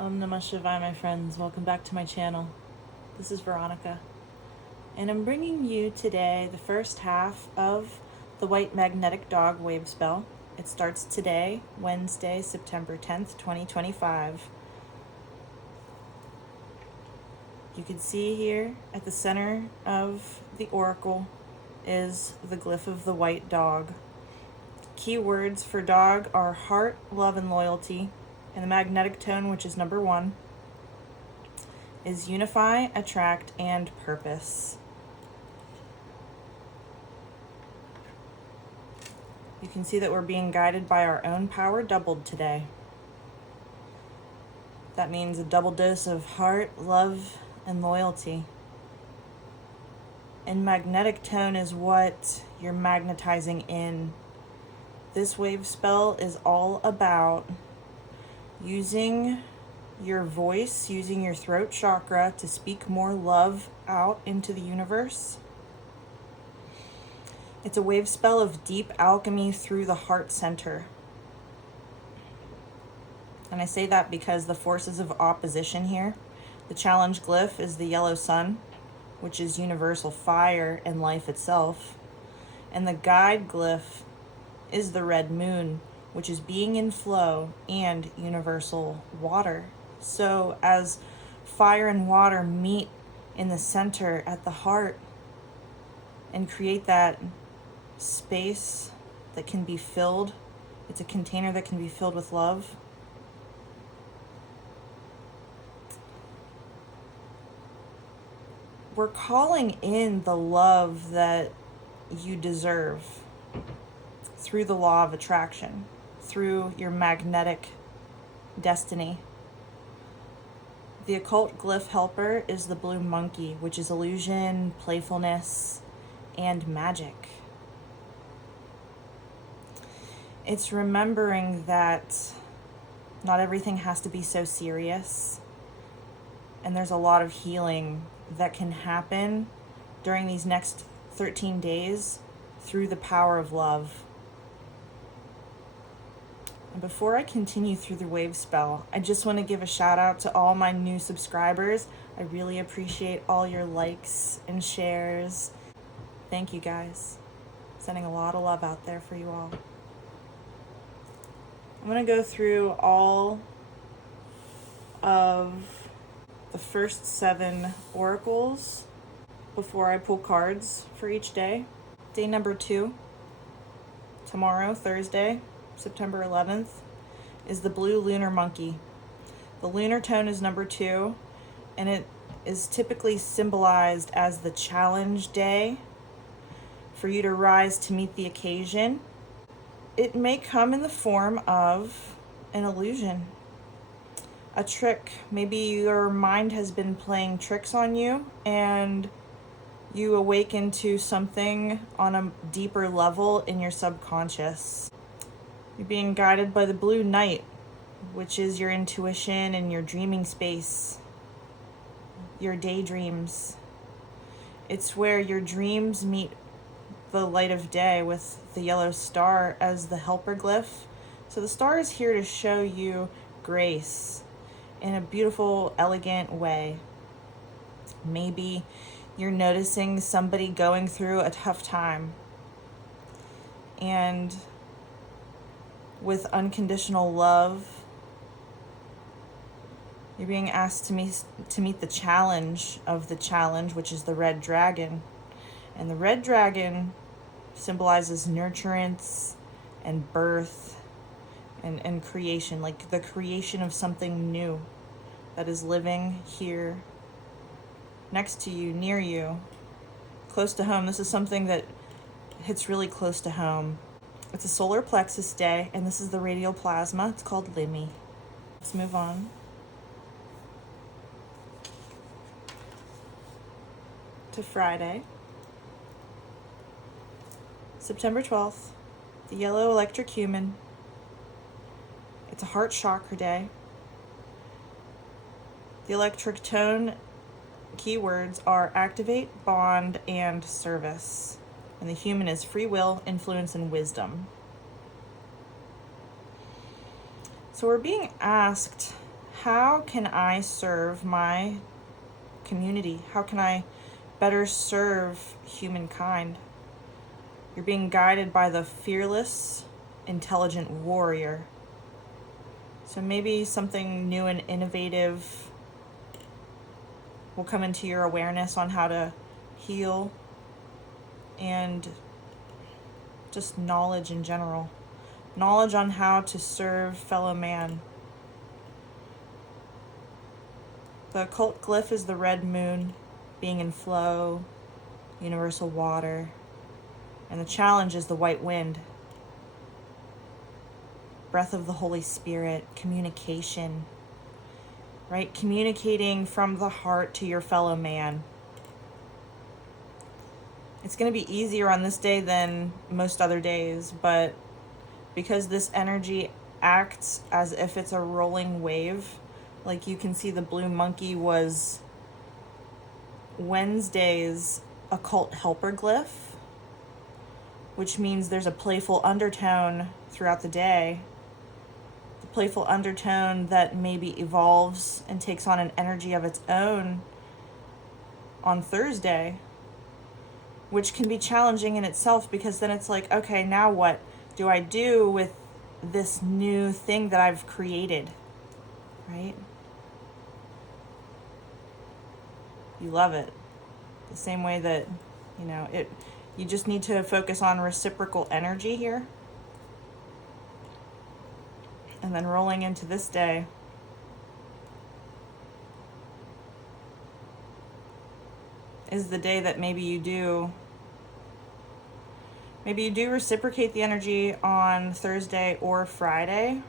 Om Namah Shivaya, my friends. Welcome back to my channel. This is Veronica, and I'm bringing you today the first half of the White Magnetic Dog Wavespell. It starts today, Wednesday, September 10th, 2025. You can see here at the center of the oracle is the glyph of the white dog. Key words for dog are heart, love, and loyalty. And the magnetic tone, which is number 1, is unify, attract, and purpose. You can see that we're being guided by our own power doubled today. That means a double dose of heart, love, and loyalty. And magnetic tone is what you're magnetizing in. This wave spell is all about using your voice, using your throat chakra to speak more love out into the universe. It's a wave spell of deep alchemy through the heart center. And I say that because the forces of opposition here, the challenge glyph is the yellow sun, which is universal fire and life itself. And the guide glyph is the red moon, which is being in flow and universal water. So as fire and water meet in the center at the heart and create that space that can be filled, it's a container that can be filled with love. We're calling in the love that you deserve through the law of attraction, through your magnetic destiny. The occult glyph helper is the blue monkey, which is illusion, playfulness, and magic. It's remembering that not everything has to be so serious, and there's a lot of healing that can happen during these next 13 days through the power of love. Before I continue through the wave spell, I just want to give a shout out to all my new subscribers. I really appreciate all your likes and shares. Thank you guys. Sending a lot of love out there for you all. I'm going to go through all of the first 7 oracles before I pull cards for each day. Day number 2, tomorrow, Thursday, September 11th, is the blue lunar monkey. The lunar tone is number 2, and it is typically symbolized as the challenge day for you to rise to meet the occasion. It may come in the form of an illusion, a trick. Maybe your mind has been playing tricks on you and you awaken to something on a deeper level in your subconscious. You're being guided by the blue night, which is your intuition and your dreaming space, your daydreams. It's where your dreams meet the light of day with the yellow star as the helper glyph. So the star is here to show you grace in a beautiful, elegant way. Maybe you're noticing somebody going through a tough time, and with unconditional love, you're being asked to meet the challenge of the challenge, which is the red dragon. And the red dragon symbolizes nurturance and birth and creation, like the creation of something new that is living here next to you, near you, close to home. This is something that hits really close to home. It's a solar plexus day, and this is the radial plasma. It's called Limmy. Let's move on to Friday, September 12th, the yellow electric human. It's a heart chakra day. The electric tone keywords are activate, bond, and service. And the human is free will, influence, and wisdom. So we're being asked how can I serve my community? How can I better serve humankind? You're being guided by the fearless, intelligent warrior. So maybe something new and innovative will come into your awareness on how to heal, and just knowledge in general. Knowledge on how to serve fellow man. The occult glyph is the red moon, being in flow, universal water, and the challenge is the white wind. Breath of the Holy Spirit, communication, right? Communicating from the heart to your fellow man. It's going to be easier on this day than most other days, but because this energy acts as if it's a rolling wave, like you can see the blue monkey was Wednesday's occult helper glyph, which means there's a playful undertone throughout the day. The playful undertone that maybe evolves and takes on an energy of its own on Thursday, which can be challenging in itself, because then it's like, okay, now what do I do with this new thing that I've created, right? You love it. The same way that, you just need to focus on reciprocal energy here. And then rolling into this day, is the day that maybe you do reciprocate the energy on Thursday or Friday.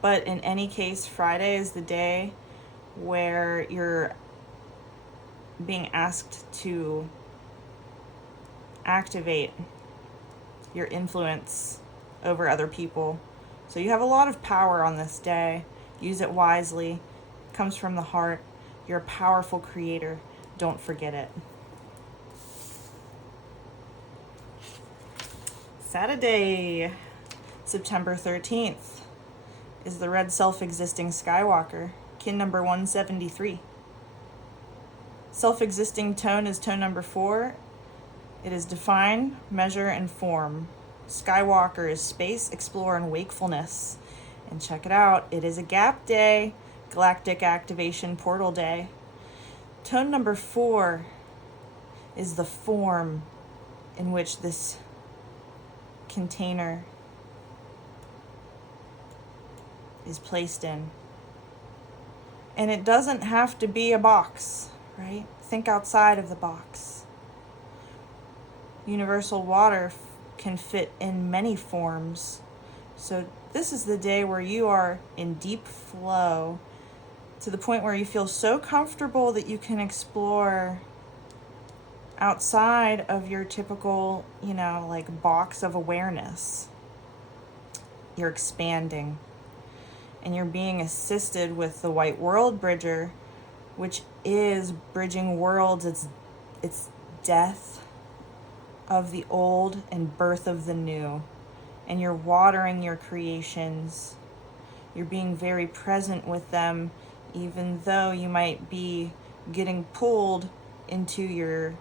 But in any case, Friday is the day where you're being asked to activate your influence over other people. So you have a lot of power on this day. Use it wisely. It comes from the heart. You're a powerful creator. Don't forget it. Saturday, September 13th, is the red self-existing Skywalker, kin number 173. Self-existing tone is tone number 4. It is define, measure, and form. Skywalker is space, explore, and wakefulness. And check it out, it is a gap day, galactic activation portal day. Tone number 4 is the form in which this container is placed in. And it doesn't have to be a box, right? Think outside of the box. Universal water can fit in many forms. So this is the day where you are in deep flow to the point where you feel so comfortable that you can explore outside of your typical, box of awareness. You're expanding, and you're being assisted with the White World Bridger, which is bridging worlds. It's death of the old and birth of the new. And you're watering your creations. You're being very present with them, even though you might be getting pulled into your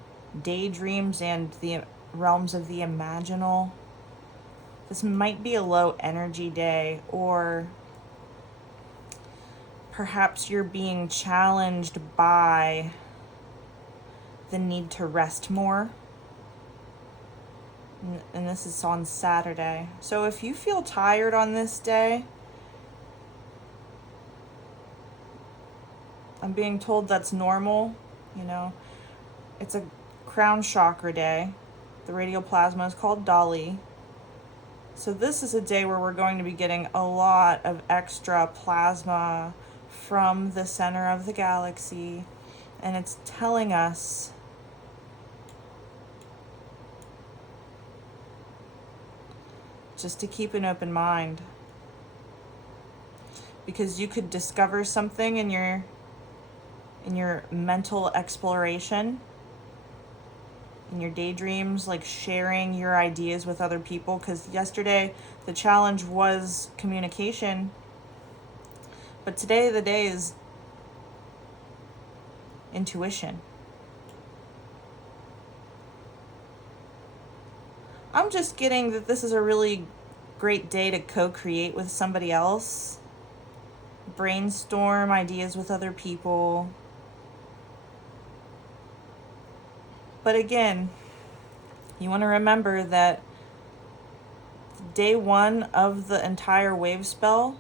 daydreams and the realms of the imaginal. This might be a low energy day, or perhaps you're being challenged by the need to rest more. And this is on Saturday. So if you feel tired on this day, I'm being told that's normal. It's a crown chakra day. The radial plasma is called Dali. So this is a day where we're going to be getting a lot of extra plasma from the center of the galaxy. And it's telling us just to keep an open mind. Because you could discover something in your mental exploration, in your daydreams, like sharing your ideas with other people. Because yesterday the challenge was communication, But today, the day is intuition. I'm just getting that this is a really great day to co-create with somebody else, brainstorm ideas with other people. But again, you want to remember that day one of the entire Wavespell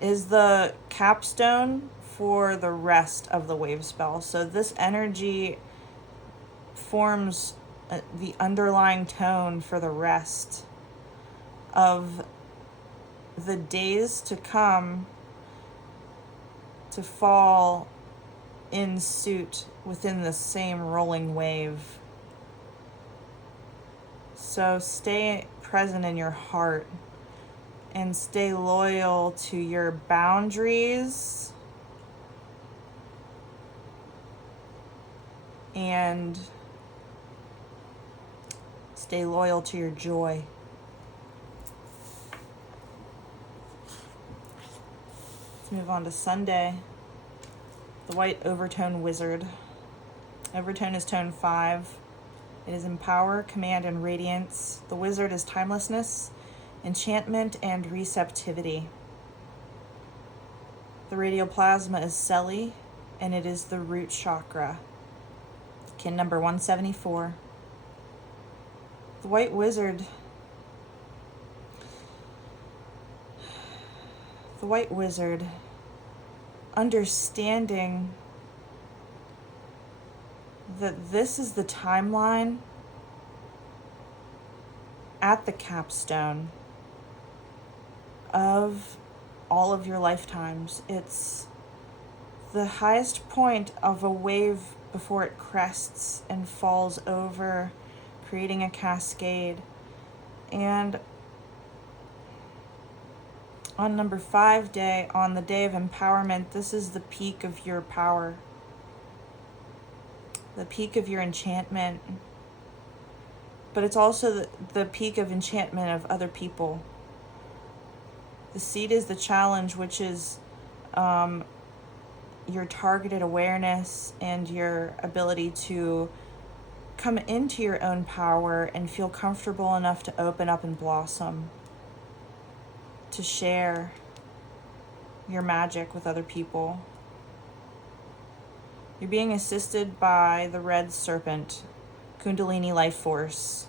is the capstone for the rest of the Wavespell. So this energy forms the underlying tone for the rest of the days to come to fall in suit within the same rolling wave. So stay present in your heart and stay loyal to your boundaries and stay loyal to your joy. Let's move on to Sunday. The White Overtone Wizard. Overtone is tone 5. It is in power, command, and radiance. The wizard is timelessness, enchantment, and receptivity. The radial plasma is Selly, and it is the root chakra. Kin number 174. The White Wizard. The White Wizard. Understanding that this is the timeline at the capstone of all of your lifetimes. It's the highest point of a wave before it crests and falls over, creating a cascade. And on number 5 day, on the day of empowerment, this is the peak of your power, the peak of your enchantment, but it's also the peak of enchantment of other people. The seed is the challenge, which is your targeted awareness and your ability to come into your own power and feel comfortable enough to open up and blossom, to share your magic with other people. You're being assisted by the red serpent, Kundalini life force,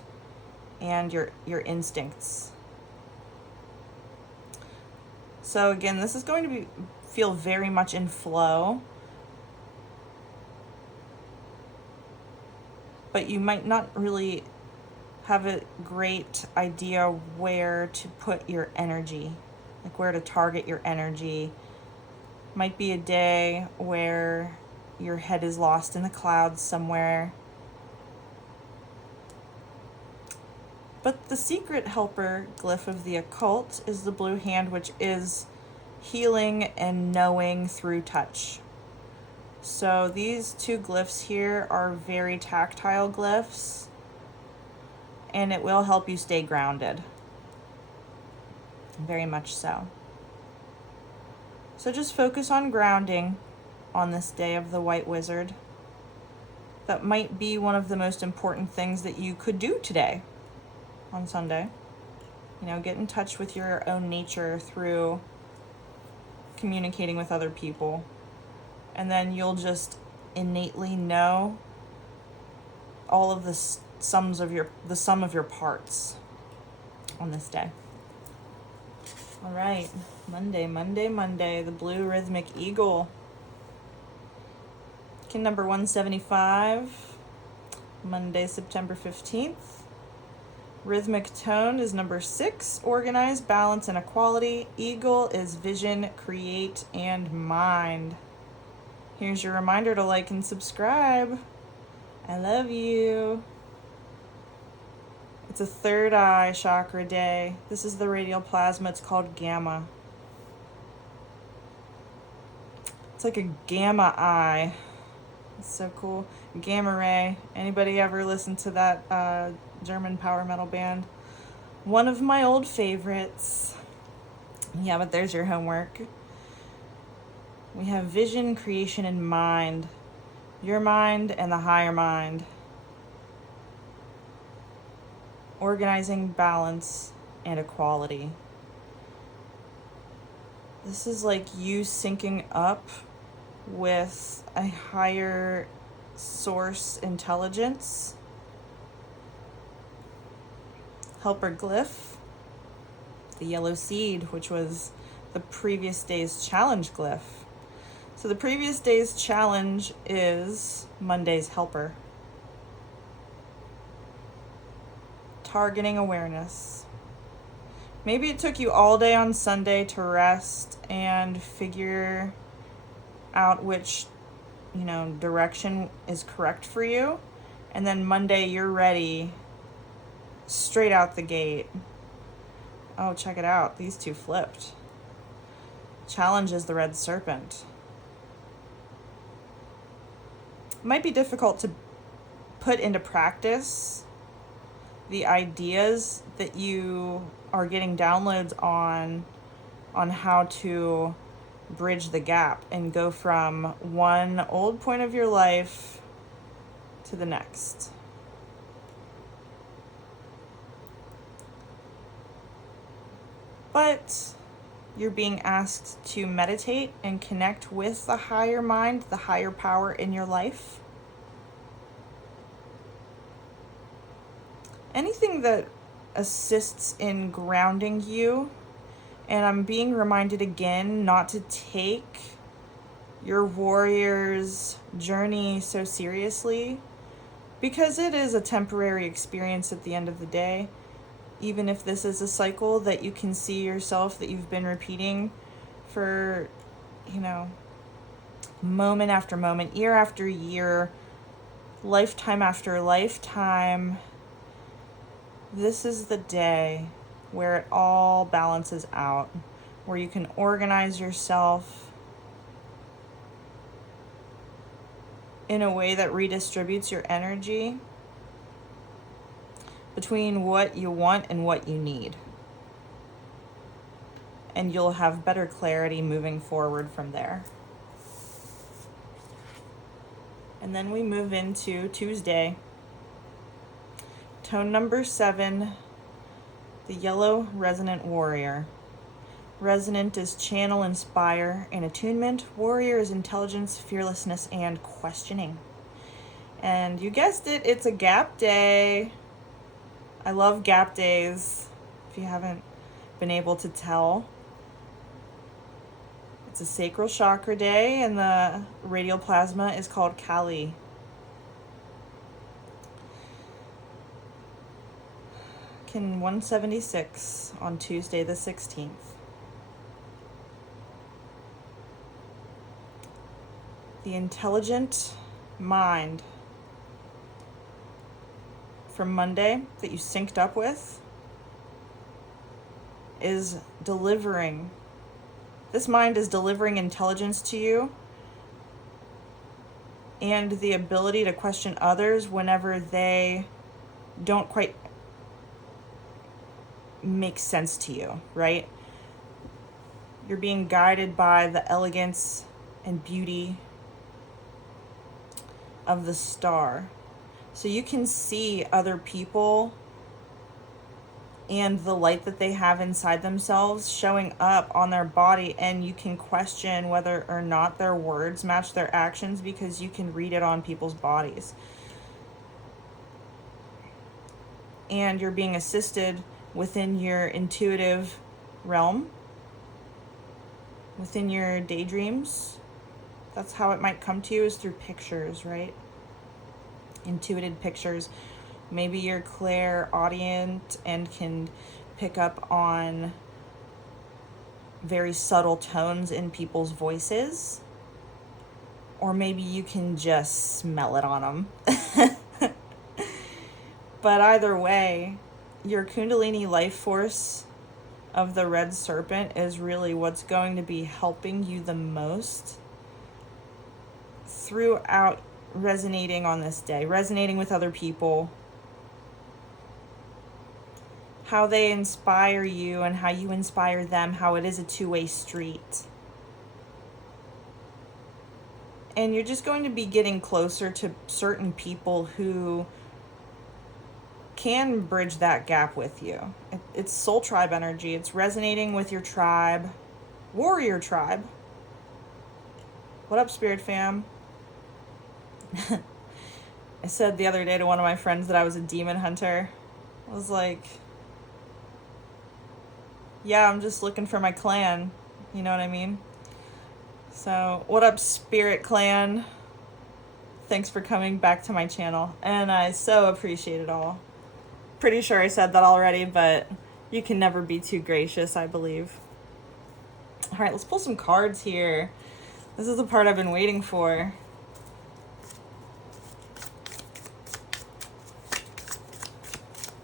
and your instincts. So again, this is going to feel very much in flow, but you might not really have a great idea where to put your energy, like where to target your energy. Might be a day where your head is lost in the clouds somewhere. But the secret helper glyph of the occult is the blue hand, which is healing and knowing through touch. So these two glyphs here are very tactile glyphs, and it will help you stay grounded. Very much so. So just focus on grounding on this day of the White Wizard. That might be one of the most important things that you could do today on Sunday. Get in touch with your own nature through communicating with other people. And then you'll just innately know all of the sum of your parts on this day. All right, Monday, the blue rhythmic eagle. Kin number 175, Monday, September 15th. Rhythmic tone is number 6, organize, balance, and equality. Eagle is vision, create, and mind. Here's your reminder to like and subscribe. I love you. It's a third eye chakra day. This is the radial plasma. It's called gamma. It's like a gamma eye. It's so cool. Gamma ray. Anybody ever listen to that German power metal band? One of my old favorites. Yeah, but there's your homework. We have vision, creation, and mind. Your mind and the higher mind. Organizing, balance, and equality. This is like you syncing up with a higher source intelligence. Helper glyph, the yellow seed, which was the previous day's challenge glyph. So the previous day's challenge is Monday's helper. Targeting awareness. Maybe it took you all day on Sunday to rest and figure out which, direction is correct for you. And then Monday you're ready, straight out the gate. Oh, check it out. These two flipped. Challenge is the red serpent. It might be difficult to put into practice the ideas that you are getting downloads on how to bridge the gap and go from one old point of your life to the next. But you're being asked to meditate and connect with the higher mind, the higher power in your life. Anything that assists in grounding you. And I'm being reminded again not to take your warrior's journey so seriously, because it is a temporary experience at the end of the day. Even if this is a cycle that you can see yourself that you've been repeating for, moment after moment, year after year, lifetime after lifetime, this is the day where it all balances out, where you can organize yourself in a way that redistributes your energy between what you want and what you need. And you'll have better clarity moving forward from there. And then we move into Tuesday. Tone number 7, the yellow resonant warrior. Resonant is channel, inspire, and attunement. Warrior is intelligence, fearlessness, and questioning. And you guessed it, it's a gap day. I love gap days, if you haven't been able to tell. It's a sacral chakra day, and the radial plasma is called Kali. Kin 176 on Tuesday the 16th. The intelligent mind from Monday that you synced up with is delivering. This mind is delivering intelligence to you and the ability to question others whenever they don't quite make sense to you, right? You're being guided by the elegance and beauty of the star. So you can see other people and the light that they have inside themselves showing up on their body, and you can question whether or not their words match their actions because you can read it on people's bodies. And you're being assisted within your intuitive realm, within your daydreams. That's how it might come to you, is through pictures, right? Intuitive pictures. Maybe you're clairaudient and can pick up on very subtle tones in people's voices. Or maybe you can just smell it on them. But either way, your Kundalini life force of the red serpent is really what's going to be helping you the most throughout resonating on this day, resonating with other people, how they inspire you and how you inspire them, how it is a two-way street. And you're just going to be getting closer to certain people who can bridge that gap with you. It's soul tribe energy. It's resonating with your tribe, warrior tribe. What up, spirit fam? I said the other day to one of my friends that I was a demon hunter. I was like, yeah, I'm just looking for my clan. You know what I mean? So, what up, spirit clan? Thanks for coming back to my channel. And I so appreciate it all. Pretty sure I said that already, but you can never be too gracious, I believe. All right, let's pull some cards here. This is the part I've been waiting for.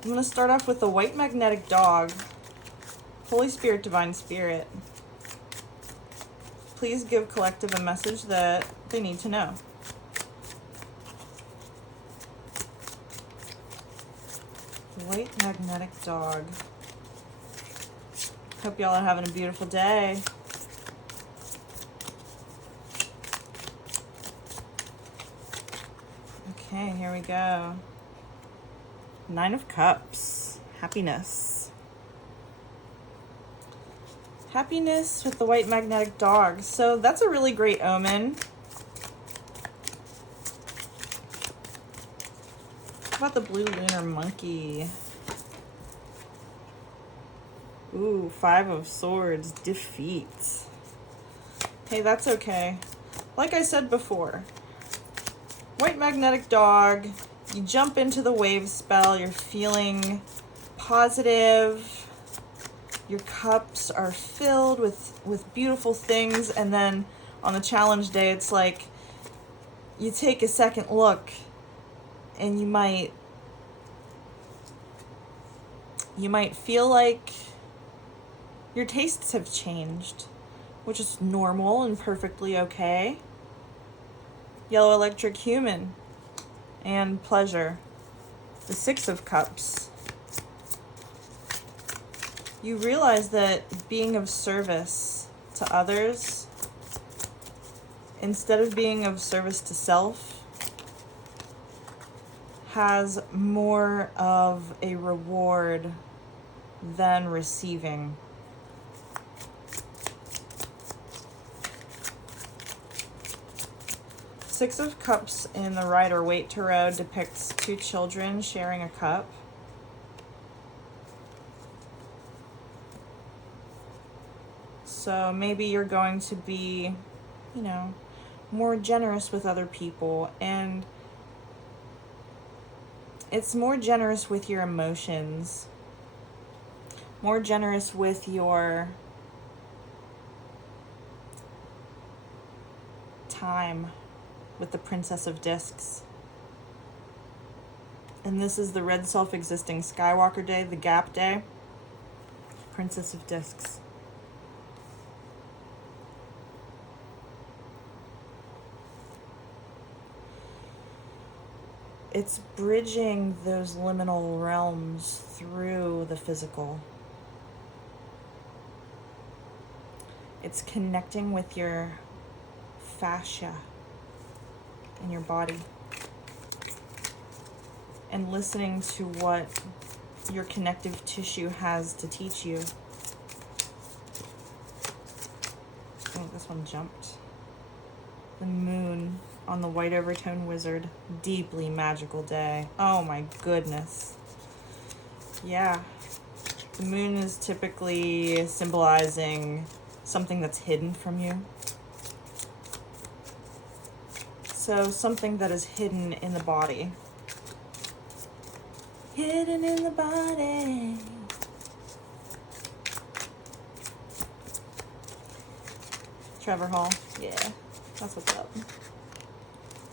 I'm going to start off with the white magnetic dog. Holy Spirit, Divine Spirit, please give collective a message that they need to know. White magnetic dog. Hope y'all are having a beautiful day. Okay, here we go. 9 of Cups. Happiness. Happiness with the white magnetic dog. So that's a really great omen. How about the blue lunar monkey? Ooh, 5 of Swords. Defeat. Hey, that's okay. Like I said before, white magnetic dog, you jump into the Wavespell, you're feeling positive, your cups are filled with beautiful things, and then on the challenge day, it's like you take a second look and you might feel like your tastes have changed, which is normal and perfectly okay. Yellow electric human and pleasure. The 6 of Cups. You realize that being of service to others, instead of being of service to self, has more of a reward than receiving. Six of Cups in the Rider-Waite Tarot depicts 2 children sharing a cup. So maybe you're going to be, more generous with other people, and it's more generous with your emotions, more generous with your time, with the Princess of Discs. And this is the red self-existing Skywalker day, the gap day. Princess of Discs. It's bridging those liminal realms through the physical. It's connecting with your fascia in your body and listening to what your connective tissue has to teach you. I think this one jumped. The moon on the white overtone wizard. Deeply magical day. Oh my goodness. Yeah. The moon is typically symbolizing something that's hidden from you. So something that is hidden in the body. Hidden in the body. Trevor Hall. Yeah, that's what's up.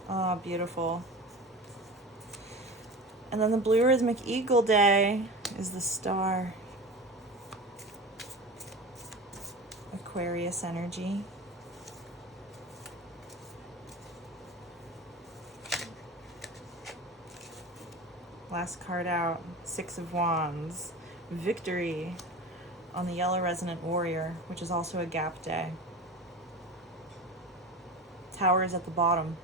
Oh, beautiful. And then the blue rhythmic eagle day is the star. Aquarius energy. Last card out, 6 of Wands. Victory on the yellow resonant warrior, which is also a gap day. Tower is at the bottom.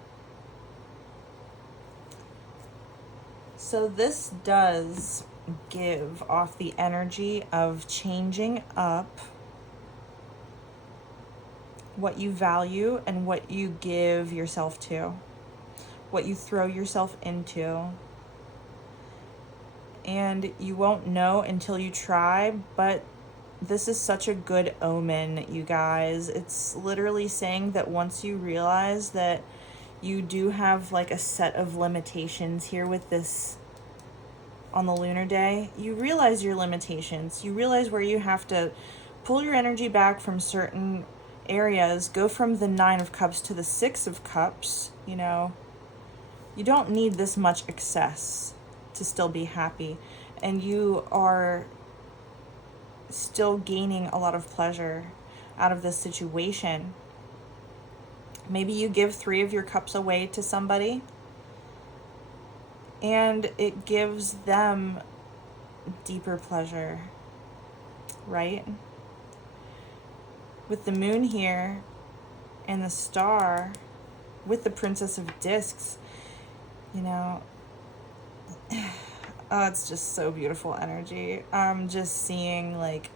So this does give off the energy of changing up what you value and what you give yourself to, what you throw yourself into. And you won't know until you try, but this is such a good omen, you guys. It's literally saying that once you realize that you do have like a set of limitations here with this on the lunar day, you realize your limitations. You realize where you have to pull your energy back from certain areas, go from the 9 of Cups to the 6 of Cups, you know. You don't need this much excess to still be happy, and you are still gaining a lot of pleasure out of this situation. Maybe you give 3 of your cups away to somebody, and it gives them deeper pleasure, right? With the moon here and the star, with the Princess of Discs, you know, oh, it's just so beautiful energy. I'm just seeing like,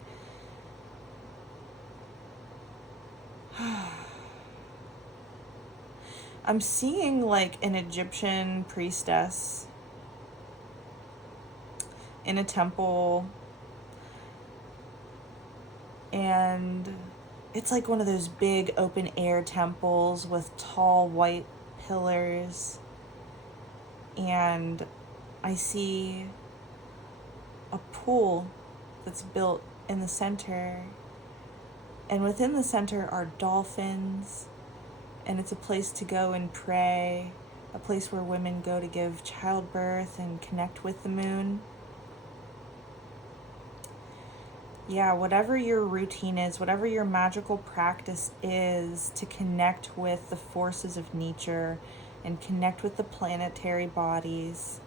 I'm seeing like an Egyptian priestess in a temple, and it's like one of those big open air temples with tall white pillars, and I see a pool that's built in the center, and within the center are dolphins, and it's a place to go and pray, a place where women go to give childbirth and connect with the moon. Yeah, whatever your routine is, whatever your magical practice is to connect with the forces of nature and connect with the planetary bodies,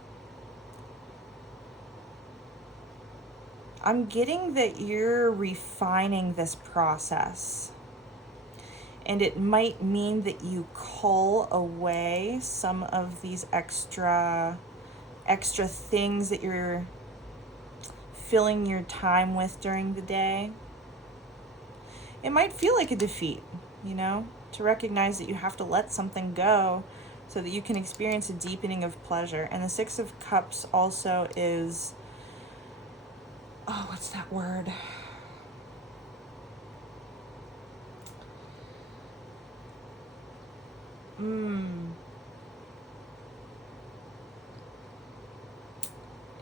I'm getting that you're refining this process. And it might mean that you cull away some of these extra things that you're filling your time with during the day. It might feel like a defeat, you know, to recognize that you have to let something go so that you can experience a deepening of pleasure. And the 6 of Cups also is, oh, what's that word?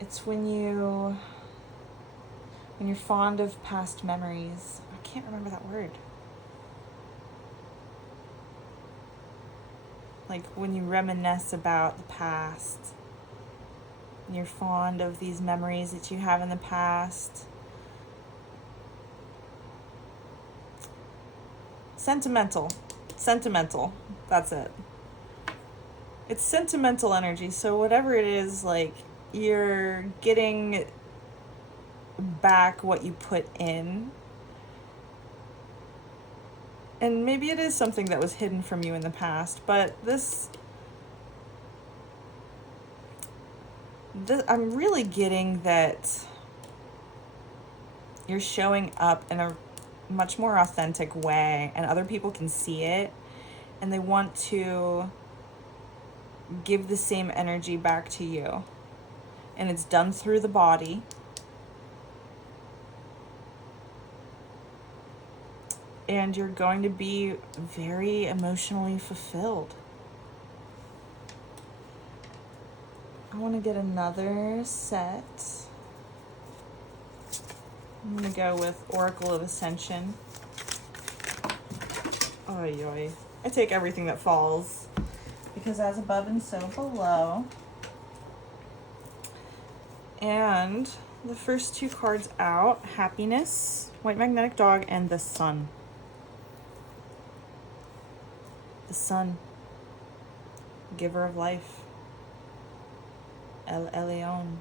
It's when you're fond of past memories. I can't remember that word. Like when you reminisce about the past. When you're fond of these memories that you have in the past. Sentimental. That's it. It's sentimental energy. So whatever it is, like, you're getting back what you put in. And maybe it is something that was hidden from you in the past, but this I'm really getting that you're showing up in a much more authentic way, and other people can see it, and they want to give the same energy back to you. And it's done through the body. And you're going to be very emotionally fulfilled. I want to get another set. I'm going to go with Oracle of Ascension. Oy, oy. I take everything that falls, because as above and so below. And the first 2 cards out, Happiness, White Magnetic Dog, and the Sun. The Sun, giver of life. El Elyon.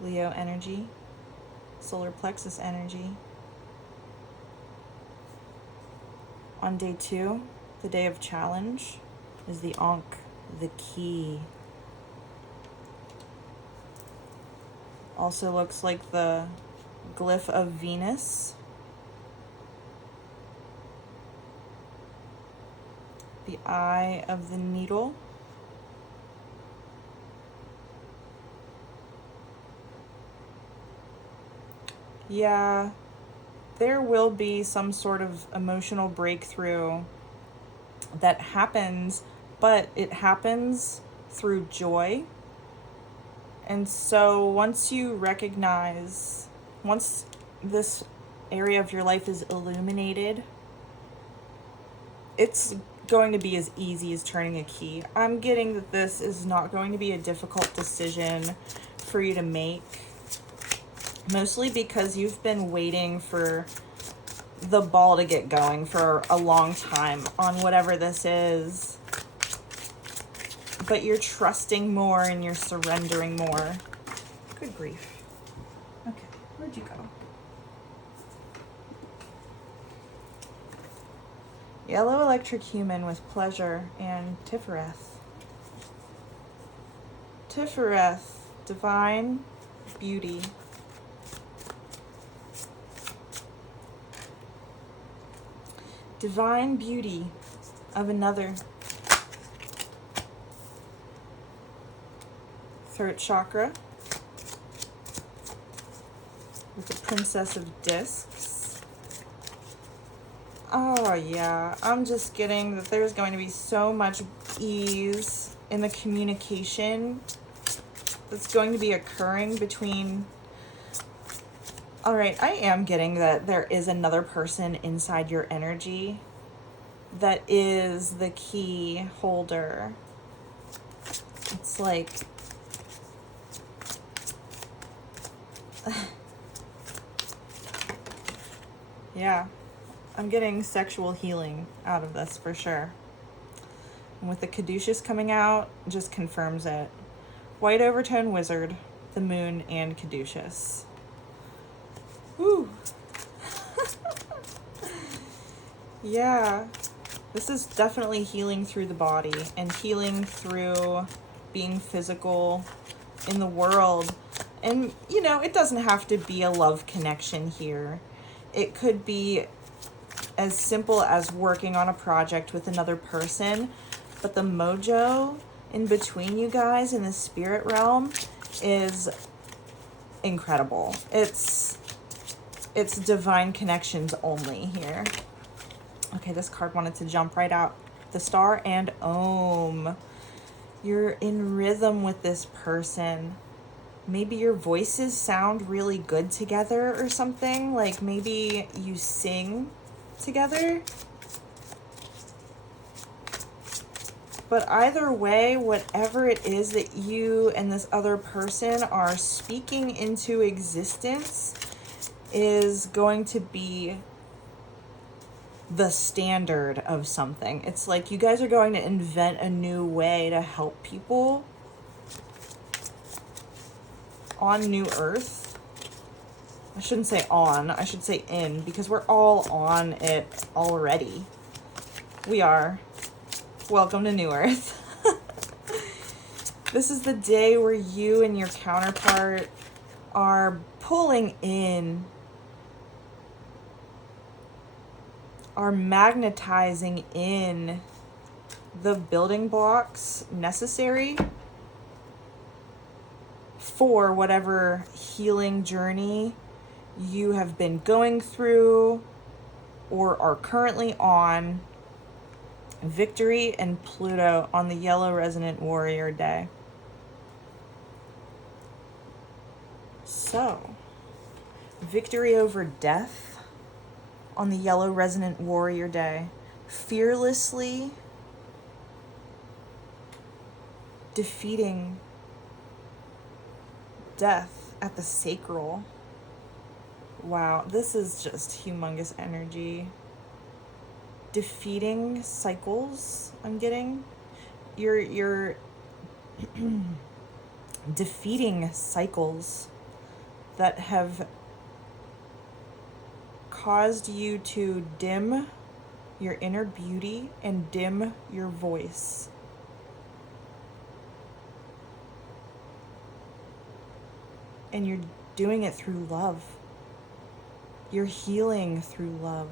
Leo energy, solar plexus energy. On day 2, The day of challenge is the Ankh, the key. Also looks like the glyph of Venus. The eye of the needle. Yeah, there will be some sort of emotional breakthrough that happens, but it happens through joy. And so once this area of your life is illuminated, it's going to be as easy as turning a key. I'm getting that this is not going to be a difficult decision for you to make, mostly because you've been waiting for the ball to get going for a long time on whatever this is. But you're trusting more and you're surrendering more. Good grief. Okay, where'd you go? Yellow electric human with pleasure and Tifereth. Tifereth, divine beauty. Divine beauty of another. Throat chakra with the Princess of Discs. Oh yeah, I'm just getting that there's going to be so much ease in the communication that's going to be occurring between... All right, I am getting that there is another person inside your energy that is the key holder. It's like... yeah, I'm getting sexual healing out of this for sure. And with the Caduceus coming out, just confirms it. White Overtone Wizard, the Moon, and Caduceus. Woo! Yeah, this is definitely healing through the body and healing through being physical in the world. And, you know, it doesn't have to be a love connection here. It could be as simple as working on a project with another person, but the mojo in between you guys in the spirit realm is incredible. It's divine connections only here. Okay, this card wanted to jump right out. The Star and Om. You're in rhythm with this person. Maybe your voices sound really good together or something. Like maybe you sing together. But either way, whatever it is that you and this other person are speaking into existence is going to be the standard of something. It's like you guys are going to invent a new way to help people on New Earth. I shouldn't say on, I should say in, because we're all on it already. We are. Welcome to New Earth. This is the day where you and your counterpart are pulling in, are magnetizing in the building blocks necessary for whatever healing journey you have been going through or are currently on. Victory and Pluto on the Yellow Resonant Warrior Day. So, victory over death on the Yellow Resonant Warrior Day. Fearlessly defeating death at the sacral. Wow, this is just humongous energy. Defeating cycles, I'm getting. You're defeating cycles that have caused you to dim your inner beauty and dim your voice. And you're doing it through love. You're healing through love.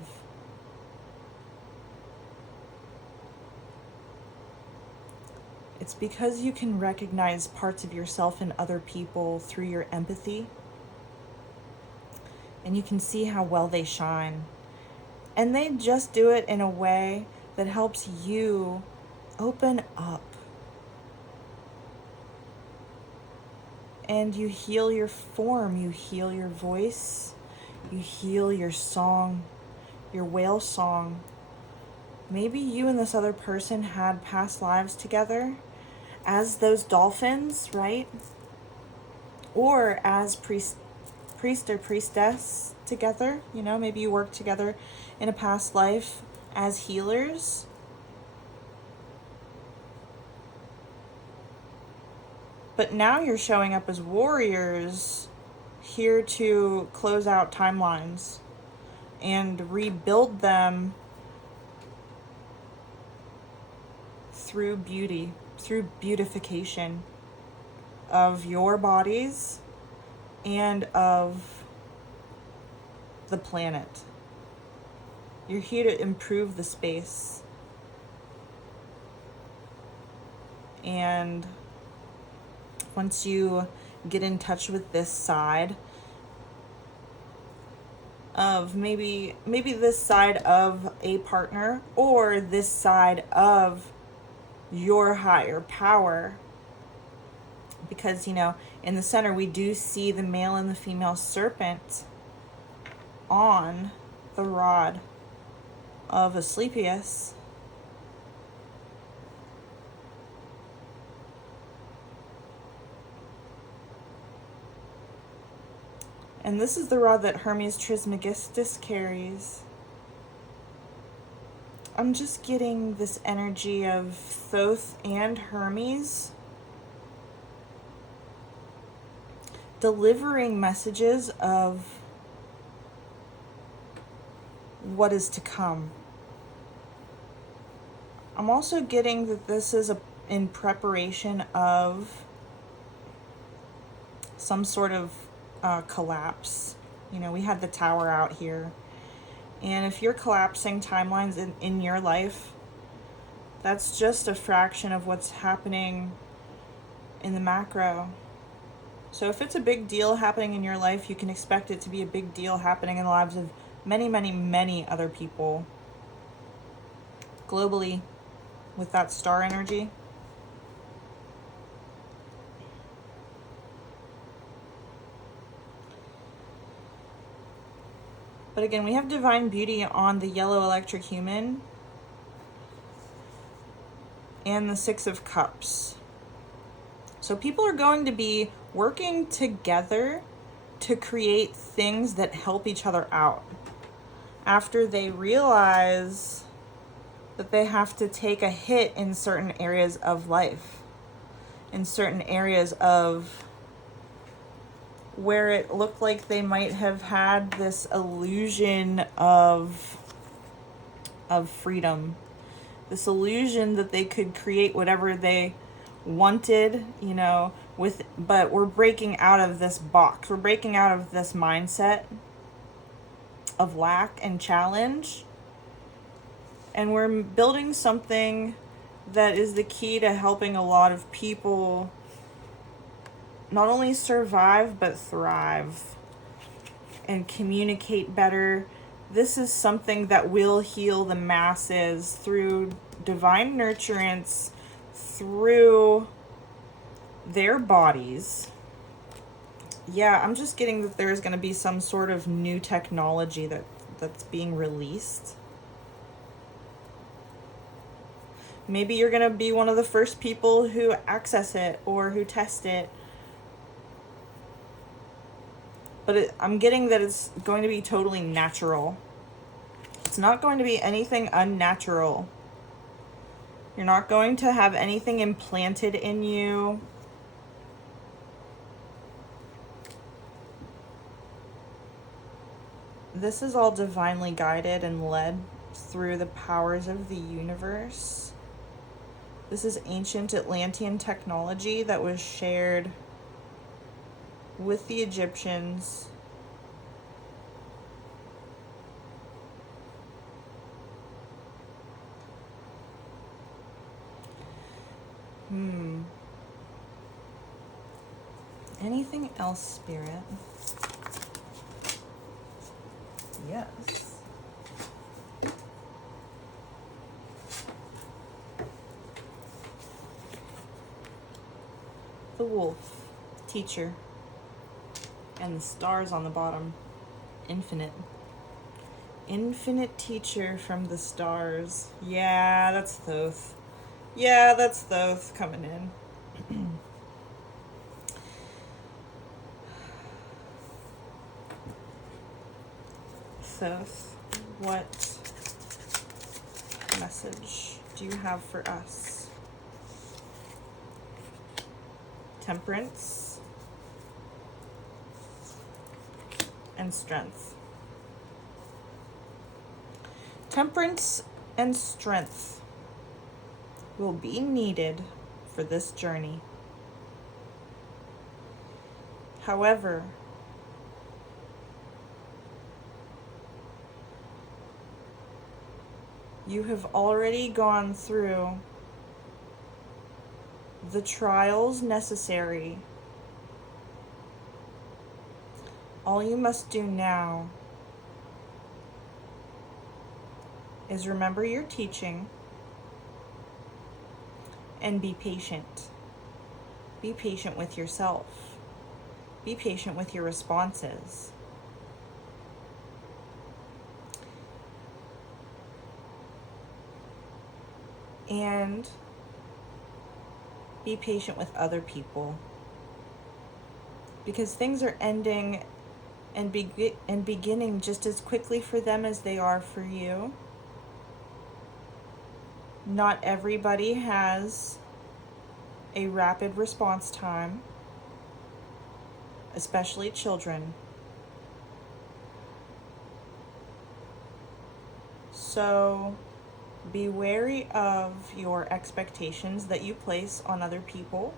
It's because you can recognize parts of yourself in other people through your empathy. And you can see how well they shine. And they just do it in a way that helps you open up. And you heal your form, you heal your voice, you heal your song, your whale song. Maybe you and this other person had past lives together as those dolphins, right? Or as priest or priestess together. You know, maybe you worked together in a past life as healers. But now you're showing up as warriors, here to close out timelines and rebuild them through beauty, through beautification of your bodies and of the planet. You're here to improve the space. And once you get in touch with this side of maybe this side of a partner, or this side of your higher power, because, you know, in the center we do see the male and the female serpent on the rod of Asclepius. And this is the rod that Hermes Trismegistus carries. I'm just getting this energy of Thoth and Hermes delivering messages of what is to come. I'm also getting that this is in preparation of some sort of collapse. You know, we had the tower out here. And if you're collapsing timelines in your life, that's just a fraction of what's happening in the macro. So if it's a big deal happening in your life, you can expect it to be a big deal happening in the lives of many, many, many other people globally with that star energy. But again, we have divine beauty on the yellow electric human and the Six of Cups. So people are going to be working together to create things that help each other out after they realize that they have to take a hit in certain areas of life, in certain areas of where it looked like they might have had this illusion of freedom, this illusion that they could create whatever they wanted, you know, but we're breaking out of this box. We're breaking out of this mindset of lack and challenge. And we're building something that is the key to helping a lot of people not only survive, but thrive and communicate better. This is something that will heal the masses through divine nurturance, through their bodies. Yeah, I'm just getting that there's going to be some sort of new technology that's being released. Maybe you're going to be one of the first people who access it or who test it. But I'm getting that it's going to be totally natural. It's not going to be anything unnatural. You're not going to have anything implanted in you. This is all divinely guided and led through the powers of the universe. This is ancient Atlantean technology that was shared with the Egyptians. Anything else, Spirit? Yes. The wolf, teacher, and the stars on the bottom. Infinite. Infinite teacher from the stars. Yeah, that's Thoth. Yeah, that's Thoth coming in. Thoth, what message do you have for us? Temperance and strength. Temperance and strength will be needed for this journey. However, you have already gone through the trials necessary. All you must do now is remember your teaching and be patient. Be patient with yourself. Be patient with your responses. And be patient with other people. Because things are ending and beginning just as quickly for them as they are for you. Not everybody has a rapid response time, especially children. So be wary of your expectations that you place on other people.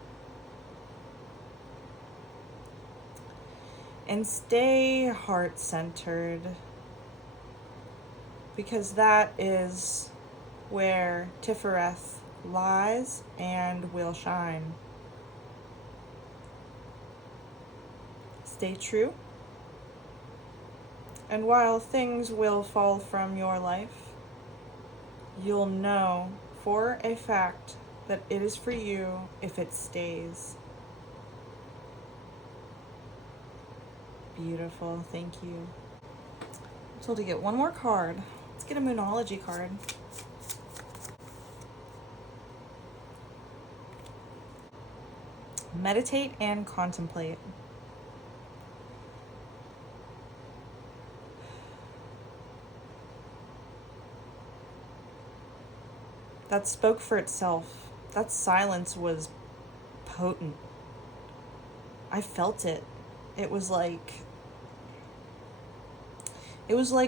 And stay heart-centered, because that is where Tifereth lies and will shine. Stay true. And while things will fall from your life, you'll know for a fact that it is for you if it stays. Beautiful, thank you. I'm told to get one more card. Let's get a Moonology card. Meditate and contemplate. That spoke for itself. That silence was potent. I felt it. It was like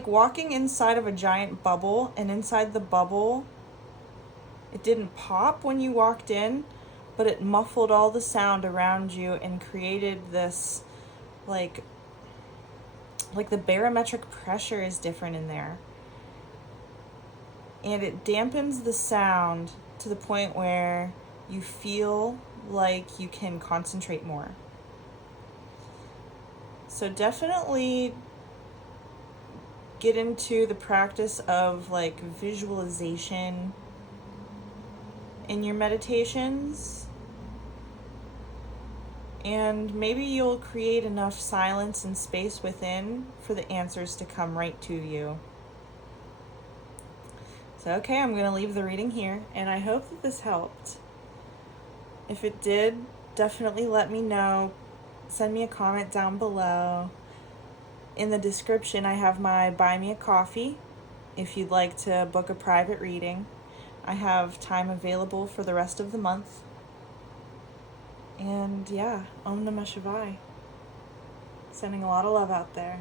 walking inside of a giant bubble, and inside the bubble, it didn't pop when you walked in, but it muffled all the sound around you and created this, like the barometric pressure is different in there. And it dampens the sound to the point where you feel like you can concentrate more. So definitely get into the practice of like visualization in your meditations. And maybe you'll create enough silence and space within for the answers to come right to you. So, okay, I'm going to leave the reading here, and I hope that this helped. If it did, definitely let me know. Send me a comment down below. In the description, I have my Buy Me a Coffee if you'd like to book a private reading. I have time available for the rest of the month. And yeah, Om Namah Shivaya. Sending a lot of love out there.